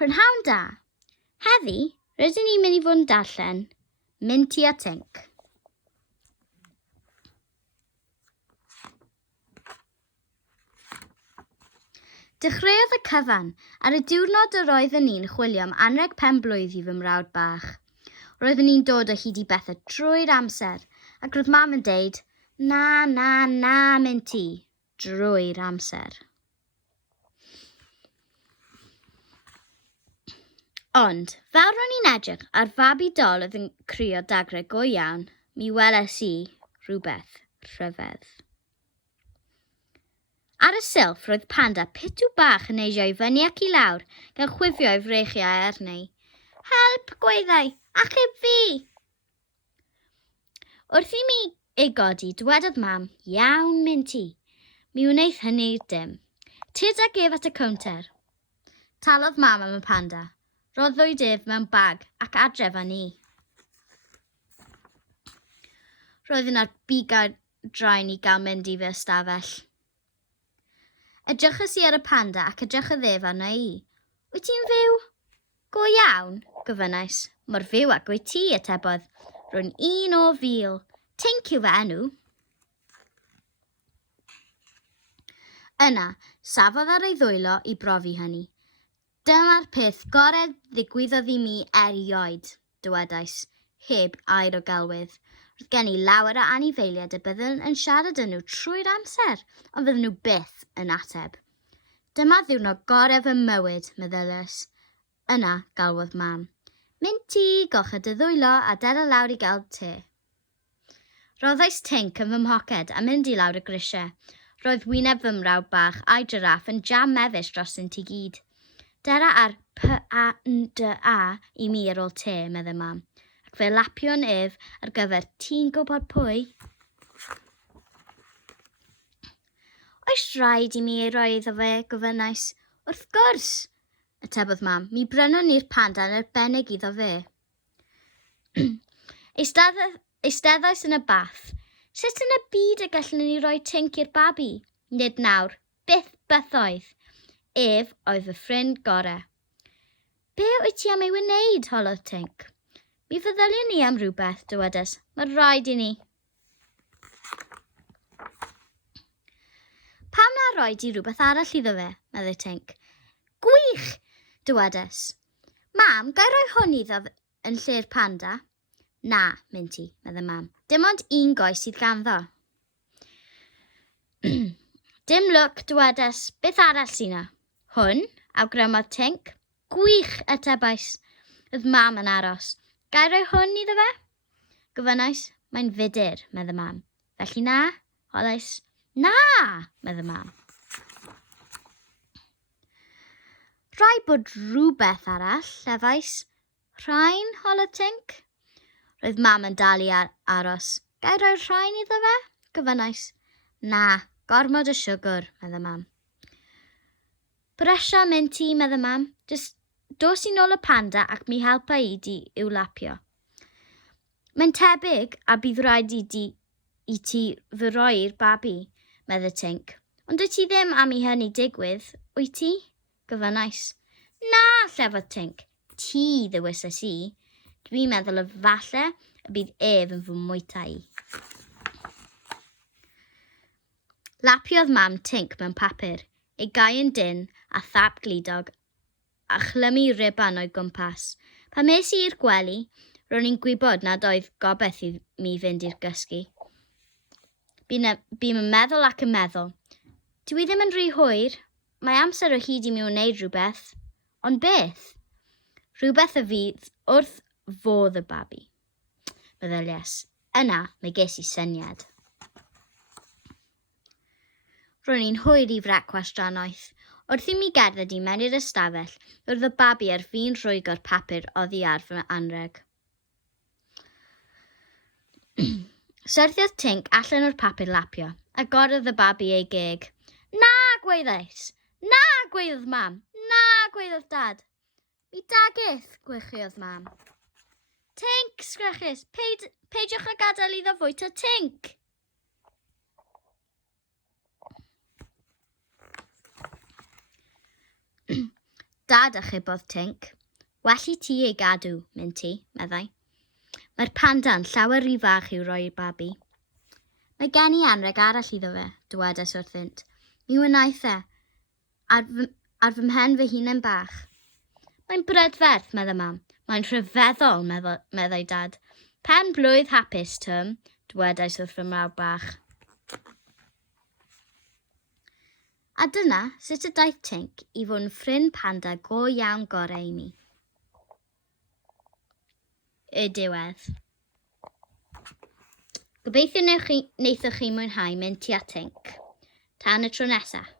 Prynhawn da. Heddi, rydyn ni'n mynd i fod yn darllen Minty a Tinc. Dechreuodd y cyfan ar y diwrnod yr oeddwn ni'n chwilio am anrheg pen-blwydd i fy mrawd bach. Roeddwn ni'n dod o hyd i bethau drwy'r amser, ac roedd mam yn deud, na, Minty, drwy'r amser. Ond, fel ro'n i'n edrych ar fabi dol oedd yn crio dagrau go iawn, mi weles i rhywbeth rhyfedd. Ar y silff roedd panda pitw bach yn eisio i fyny ac i lawr gan chwifio ei frechiau arni. Help, gwaeddai, achub fi! Wrth i mi ei godi, dywedodd mam, iawn, Minty. Mi wneith hynny dim. Tyd ag ef at y counter. Talodd mam am y panda. Roddwyd ef mewn bag ac adref â ni. Roedd yna'r bigau draen i gael mynd i fy ystafell. Edrychais i ar y panda ac edrychodd ef arna i. Wyt ti'n fyw? Go iawn, gofynnais. Mor fyw ac wyt ti, atebodd. Rwy'n 1 o 1000. Tinc yw fy enw. Yna, safodd ar ei ddwylo i brofi hynny. Dyma'r peth gorau ddigwyddodd i mi erioed, dywedais, heb air o gelwydd. Roedd gen i lawer o anifeiliaid y bydden yn siarad â nhw trwy'r amser, ond fydden nhw byth yn ateb. Dyma ddiwrnod gorau fy mywyd, meddylais. Yna galwodd mam. Minty, golcha dy ddwylo a dera lawr i gael te. Roddais Tinc yn fy mhoced a mynd i lawr y grisiau. Roedd wyneb fy mrawd bach a'i giraff yn jam mefus dros yn ti gyd. Dera ar P-A-N-D-A i mi ar ôl te, meddai mam, ac fe lapio'n ef ar gyfer ti'n gwybod pwy? Oes rhaid i mi ei roi iddo fe, gofynnais. Wrth gwrs, atebodd mam, mi brynon ni'r panda yn arbennig iddo fe. Eisteddais yn y bath. Sut yn y byd y gallwn ni roi Tinc i'r babi? Nid nawr, byth oedd. Ef oedd fy ffrind gorau. Be wyt ti am ei wneud, holodd Tinc? Mi feddylion ni am rhywbeth, dywedais. Mae rhaid i ni. Pam na roed i rhywbeth arall iddo fe, meddai Tinc. Gwych, dywedais. Mam, gai roi hwn iddo yn lle'r panda? Na, Minty, meddai mam. Dim ond 1 goes sydd ganddo. Dim lwc, dywedais. Beth arall sy'n na? Hwn, awgrymodd Tinc. Gwych, atebais. Oedd mam yn aros. Gai roi hwn iddo fe? Gofynnais, mae'n Wedi'r, meddai mam. Felly na? Holais, na, meddai mam. Rhaid bod rhywbeth arall, lefais. Rhain, holodd Tinc. Roedd mam yn dal i aros. Gai roi rhain iddo fe? Gofynnais, na, gormod o siwgr, meddai mam. Bresio, Minty, meddai mam. Dos i nôl y panda ac mi helpa i di i'w lapio. Mae'n tebyg a bydd rhaid i ti fy roi'r babi, meddai Tinc. Ond wyt ti ddim am i hynny digwydd, wyt ti? Gofynnais. Na, llefodd Tinc. Ti ddewisais i. Dwi'n meddwl y falle y bydd ef yn fy mwyta i. Lapiodd mam Tinc mewn papur, ei gau yn dyn a thap glidog a chlymu riban o'i gwmpas. Pan mes i i'r gwely, ro'n i'n gwybod nad oedd gobeith i mi fynd i'r gysgu. Bu'n meddwl ac yn meddwl. Dwi ddim yn rhy hwyr. Mae amser o hyd i mi wneud rhywbeth. Ond beth? Rhywbeth y fydd wrth fodd y babi. Meddyliais. Yna, mae ges i syniad. Ro'n i'n hwyr i frecwast drannoeth. Wrth i mi gerdded i mewn i'r ystafell, roedd y babi ar fin rhwygo'r papur oddi ar fy anrheg. Syrthiodd Tinc allan o'r papur lapio, a gododd y babi ei geg. Na, gwaeddais! Na, gwaeddodd mam! Na, gwaeddodd dad! Mi dagyth, gwychiodd mam. Tinc, sgrechus, peidiwch a gadael iddo fwyta Tinc! Dad achubodd Tinc. Welly ti ei gadw, Minty, meddai. Mae'r panda'n llawer rhy fach i'w roi i'r babi. Mae gen I anrheg arall iddo fe, dywedais wrthynt. Mi wnaeth e, ar fy mhen fy hunain bach. Mae'n brydferth, meddai mam. Mae'n rhyfeddol, meddai Dad. Pen blwydd hapus, Twm, dywedais wrth fy mrawd bach. A dyna sut y daeth Tinc I fod yn ffrind panda go iawn gorau I mi. Y diwedd. Gobeithio wnaethoch chi mwynhau mynd tua Tinc. Tan y tro nesaf.